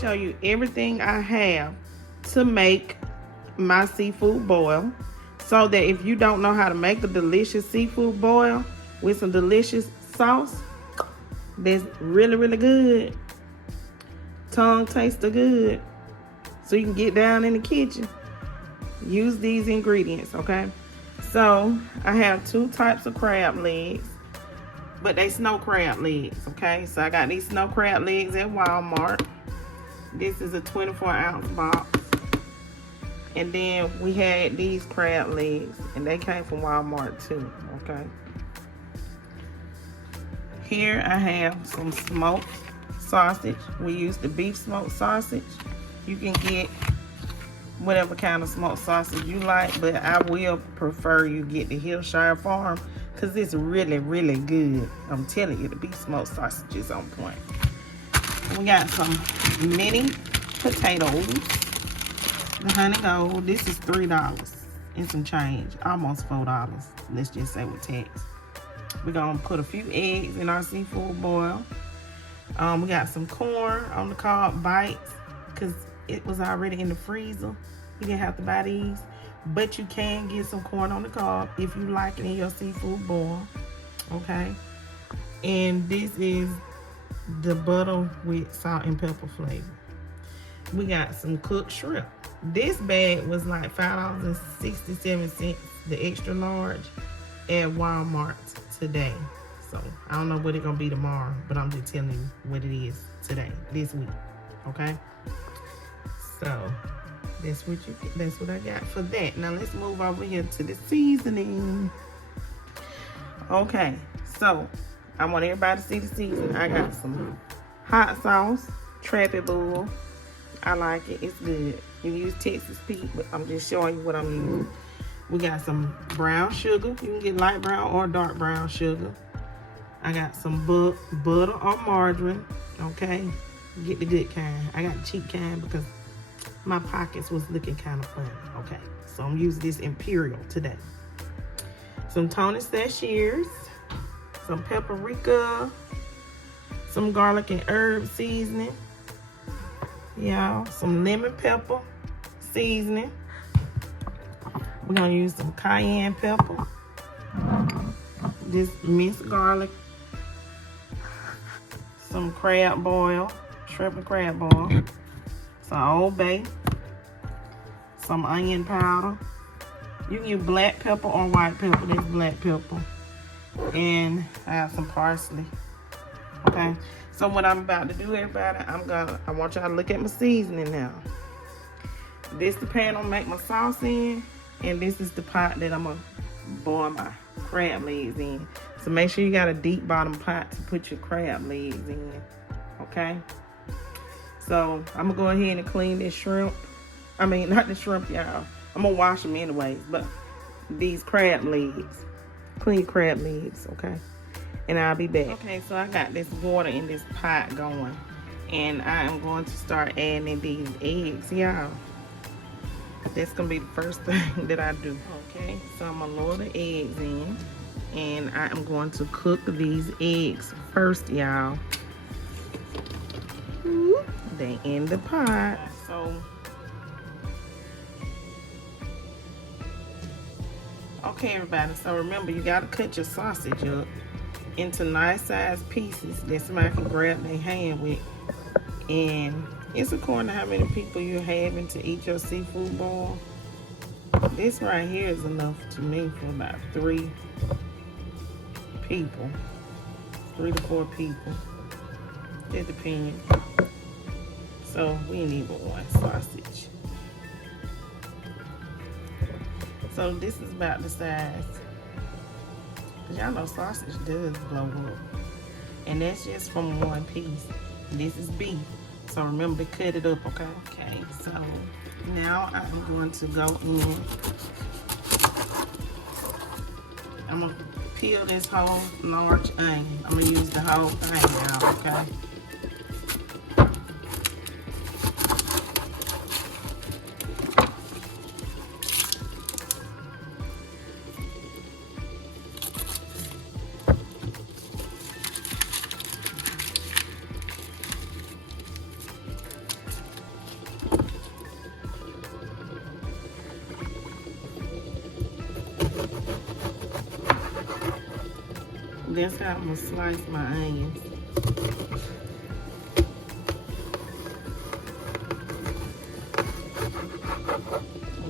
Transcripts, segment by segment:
show you everything I have to make my seafood boil, so that if you don't know how to make a delicious seafood boil with some delicious sauce that's really, really good, tongue tastes good, so you can get down in the kitchen, use these ingredients, okay? So I have 2 types of crab legs, but they snow crab legs, okay? So I got these snow crab legs at Walmart. This is a 24-ounce box. And then we had these crab legs, and they came from Walmart too, okay? Here I have some smoked sausage. We use the beef smoked sausage. You can get whatever kind of smoked sausage you like, but I will prefer you get the Hillshire Farm because it's really, really good. I'm telling you, the beef smoked sausage is on point. We got some mini potatoes. The honey gold, this is $3 and some change, almost $4. Let's just say with tax. We're gonna put a few eggs in our seafood boil. We got some corn on the cob bites because it was already in the freezer. You didn't have to buy these, but you can get some corn on the cob if you like it in your seafood boil, okay? And this is the butter with salt and pepper flavor. We got some cooked shrimp. This bag was like $5.67, the extra large, at Walmart today. So I don't know what it's gonna be tomorrow, but I'm just telling you what it is today, this week. Okay. So that's what I got for that. Now let's move over here to the seasoning. Okay, so I want everybody to see the seasoning. I got some hot sauce, Trappy Bull. I like it, it's good. You use Texas Pete, but I'm just showing you what I'm using. We got some brown sugar. You can get light brown or dark brown sugar. I got some butter or margarine, okay? Get the good kind. I got the cheap kind because my pockets was looking kind of funny, okay? So I'm using this Imperial today. Some Tony Sashers, some paprika, some garlic and herb seasoning, y'all, some lemon pepper seasoning. We're gonna use some cayenne pepper, this minced garlic, some crab boil, shrimp and crab boil, some Old Bay, some onion powder. You can use black pepper or white pepper. This black pepper. And I have some parsley. Okay. So what I'm about to do, everybody, I want y'all to look at my seasoning now. This is the pan I'm gonna make my sauce in, and this is the pot that I'm gonna boil my crab legs in. So make sure you got a deep bottom pot to put your crab legs in. Okay. So I'm gonna go ahead and clean this shrimp. I mean, not the shrimp, y'all. I'm gonna wash them anyways, but these crab legs, clean crab legs, okay? And I'll be back. Okay, so I got this water in this pot going, and I am going to start adding these eggs, y'all. That's gonna be the first thing that I do, okay? So I'm gonna lower the eggs in, and I am going to cook these eggs first, y'all. They in the pot, so. Okay, everybody, so remember, you gotta cut your sausage up into nice sized pieces that somebody can grab their hand with. And it's according to how many people you're having to eat your seafood boil. This right here is enough to me for about 3 people. 3 to 4 people. It depends. So we need but 1 sausage. So this is about the size. Cause y'all know sausage does blow up. And that's just from 1 piece. This is beef. So remember to cut it up, okay? Okay, so now I'm going to go in. I'm gonna peel this whole large onion. I'm gonna use the whole thing now, okay? that's how I'm gonna slice my onions.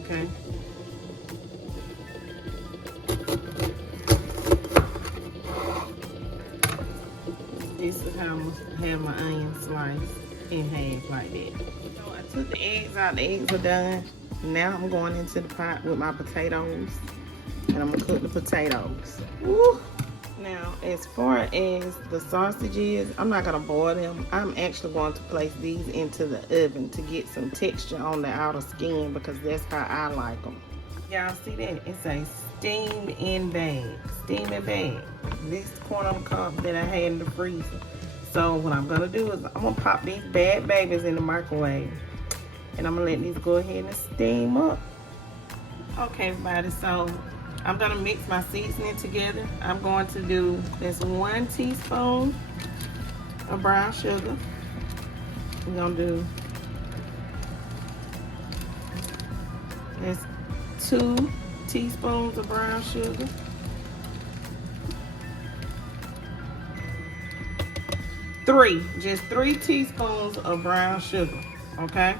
Okay. This is how I'm gonna have my onions sliced in half like that. So I took the eggs out. The eggs are done. Now I'm going into the pot with my potatoes, and I'm gonna cook the potatoes. Woo! Now, as far as the sausages, I'm not gonna boil them. I'm actually going to place these into the oven to get some texture on the outer skin because that's how I like them. Y'all see that? It says steam in bag. Steam in bag. This corn on the cob that I had in the freezer. So what I'm gonna do is I'm gonna pop these bad babies in the microwave. And I'm gonna let these go ahead and steam up. Okay, everybody, so I'm gonna mix my seasoning together. I'm going to do this 1 teaspoon of brown sugar. We're gonna do this 2 teaspoons of brown sugar. Just 3 teaspoons of brown sugar, okay?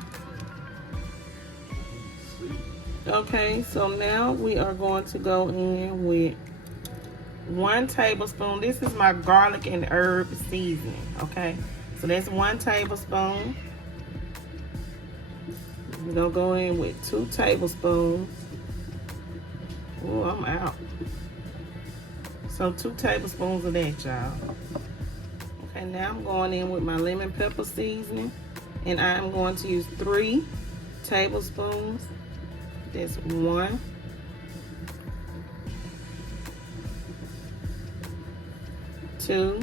Okay, so now we are going to go in with 1 tablespoon. This is my garlic and herb seasoning, okay? So that's 1 tablespoon. We're gonna go in with 2 tablespoons. Oh, I'm out. So 2 tablespoons of that, y'all. Okay, now I'm going in with my lemon pepper seasoning, and I'm going to use 3 tablespoons. That's 1. 2.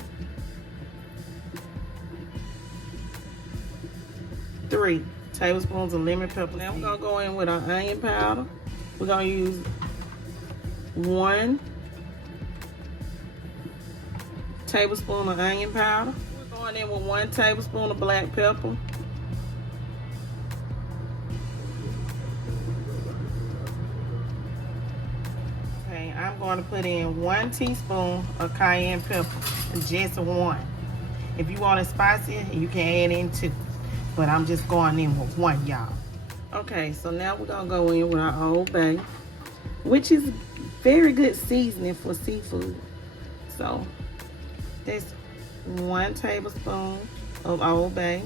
3 tablespoons of lemon pepper. Now we're gonna go in with our onion powder. We're gonna use 1 tablespoon of onion powder. We're going in with 1 tablespoon of black pepper. Okay, I'm going to put in 1 teaspoon of cayenne pepper, just 1. If you want it spicy, you can add in 2, but I'm just going in with 1, y'all. Okay, so now we're gonna go in with our Old Bay, which is very good seasoning for seafood. So that's 1 tablespoon of Old Bay.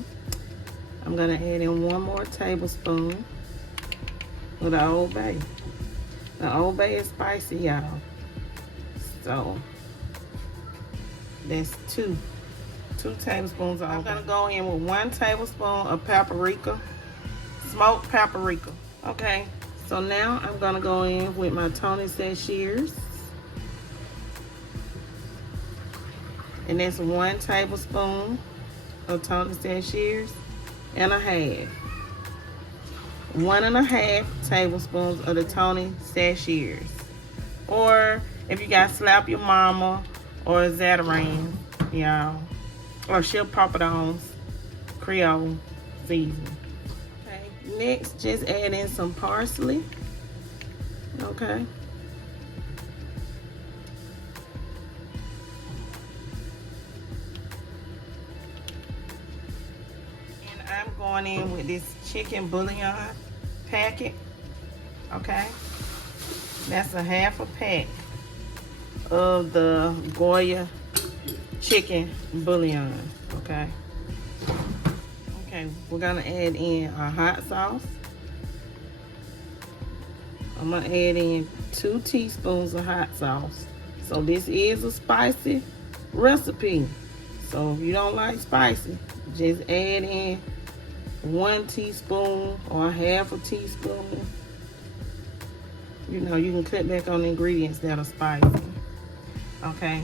I'm gonna add in 1 more tablespoon of the Old Bay. The Old Bay is spicy, y'all. So that's 2 tablespoons of Old Bay. I'm gonna go in with 1 tablespoon of paprika, smoked paprika. Okay, so now I'm gonna go in with my Tony Chachere's. And that's 1 tablespoon of Tony Chachere's and a half. 1 1/2 tablespoons of the Tony Chachere's. Or if you got Slap Your Mama or Zatarain, y'all. Or Chef Papadon's Creole seasoning. Okay, next just add in some parsley. Okay. I'm going in with this chicken bouillon packet, okay? That's a half a pack of the Goya chicken bouillon, okay? Okay, we're gonna add in our hot sauce. I'm gonna add in 2 teaspoons of hot sauce. So this is a spicy recipe. So if you don't like spicy, just add in 1 teaspoon or half a teaspoon. You know, you can cut back on the ingredients that are spicy. Okay,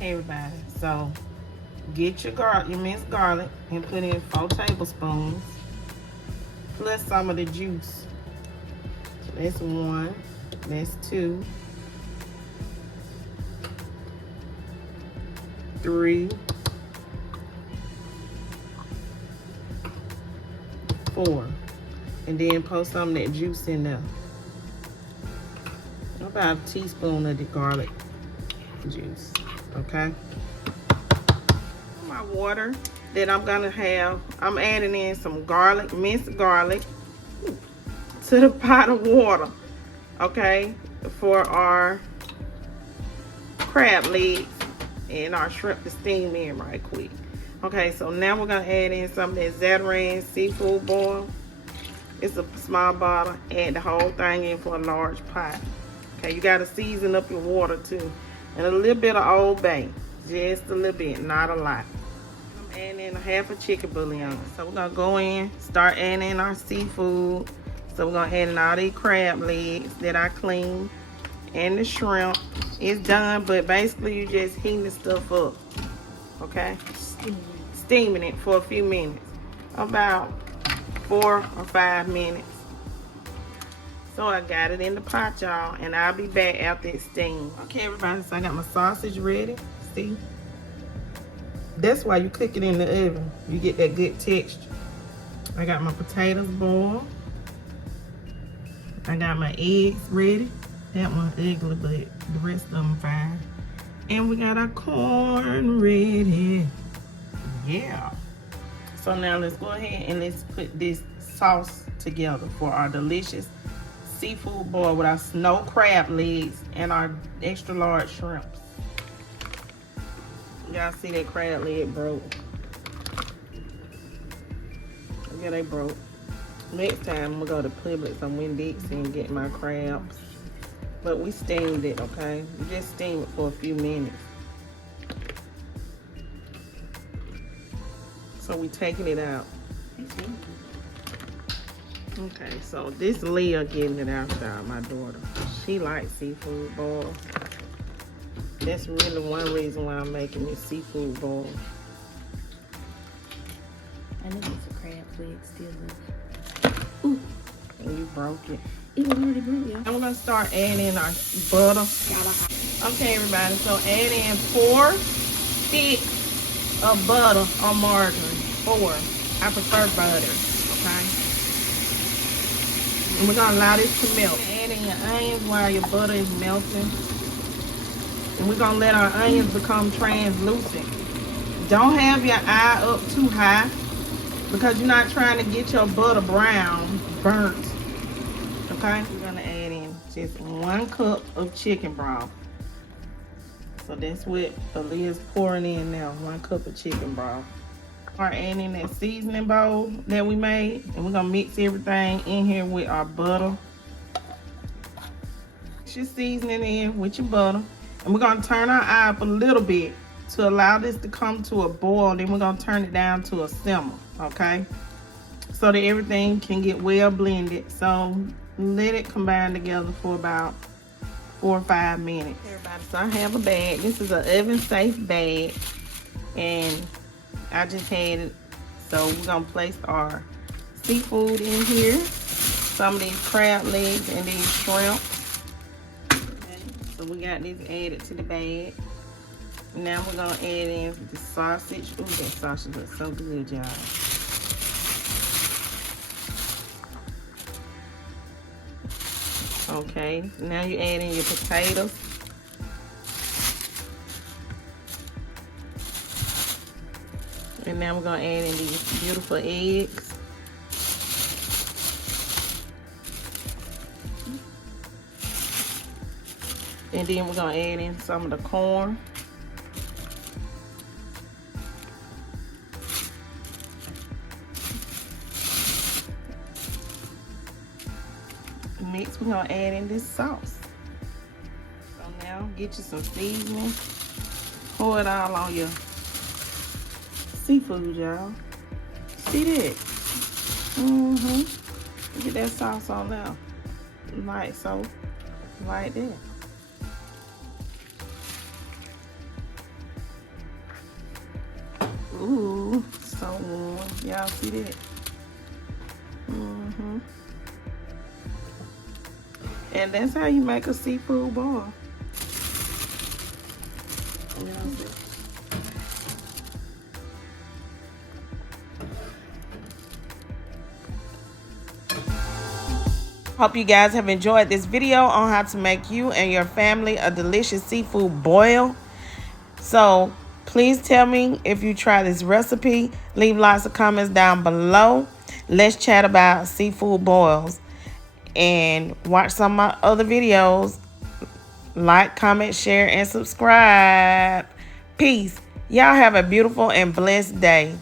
everybody. So get your minced garlic and put in 4 tablespoons plus some of the juice. So that's 1, that's 2, 3, 4, and then pour some of that juice in there. About a teaspoon of the garlic juice. okay? My water that I'm gonna have, I'm adding in some garlic, minced garlic, to the pot of water, okay, for our crab legs and our shrimp to steam in right quick. Okay, so now we're gonna add in some of that Zatarain seafood boil. It's a small bottle. Add the whole thing in for a large pot. Okay, you gotta season up your water too. And a little bit of Old Bay, just a little bit, not a lot. I'm adding in a half a chicken bouillon. So we're gonna go in, start adding in our seafood. So we're gonna add in all these crab legs that I cleaned and the shrimp. It's done, but basically you just heating the stuff up, okay? Steaming it for a few minutes, about 4 or 5 minutes. So I got it in the pot, y'all, and I'll be back after it's steamed. Okay, everybody, so I got my sausage ready. See? That's why you cook it in the oven. You get that good texture. I got my potatoes boiled. I got my eggs ready. That one ugly, but the rest of them fine. And we got our corn ready. Yeah. So now let's go ahead and let's put this sauce together for our delicious seafood boil with our snow crab legs and our extra large shrimps. Y'all see that crab leg broke? Yeah, they broke. Next time I'm gonna go to Publix on Winn-Dixie and get my crabs. But we steamed it, okay? We just steamed it for a few minutes. So we taking it out. Okay, so this Leah getting it out, y'all, my daughter. She likes seafood boil. That's really one reason why I'm making this seafood boil. I know it's a crab leg still left. Ooh. And you broke it. It was already broke, y'all. And we're gonna start adding our butter. Okay, everybody, so add in 4 sticks of butter or margarine. 4. I prefer butter, okay? And we're gonna allow this to melt. Add in your onions while your butter is melting. And we're gonna let our onions become translucent. Don't have your eye up too high because you're not trying to get your butter brown, burnt. Okay? We're gonna add in just 1 cup of chicken broth. So that's what Aaliyah's pouring in now, 1 cup of chicken broth. Start adding in that seasoning bowl that we made, and we're gonna mix everything in here with our butter. Mix your seasoning in with your butter, and we're gonna turn our eye up a little bit to allow this to come to a boil. Then we're gonna turn it down to a simmer, okay? So that everything can get well blended. So let it combine together for about 4 or 5 minutes. Everybody, so I have a bag. This is an oven safe bag, and I just had it. So we're gonna place our seafood in here. Some of these crab legs and these shrimp. Okay, so we got this added to the bag. Now we're gonna add in the sausage. Ooh, that sausage looks so good, y'all. Okay, now you add in your potatoes. And now we're gonna add in these beautiful eggs. And then we're gonna add in some of the corn. Next, we're gonna add in this sauce. So now, get you some seasoning. Pour it all on your seafood, y'all. See that? Get that sauce on there. Like so. Like that. Ooh, so warm. Y'all see that? And that's how you make a seafood boil. Hope you guys have enjoyed this video on how to make you and your family a delicious seafood boil. So please tell me if you try this recipe. Leave lots of comments down below. Let's chat about seafood boils and watch some of my other videos. Like, comment, share, and subscribe. Peace. Y'all have a beautiful and blessed day.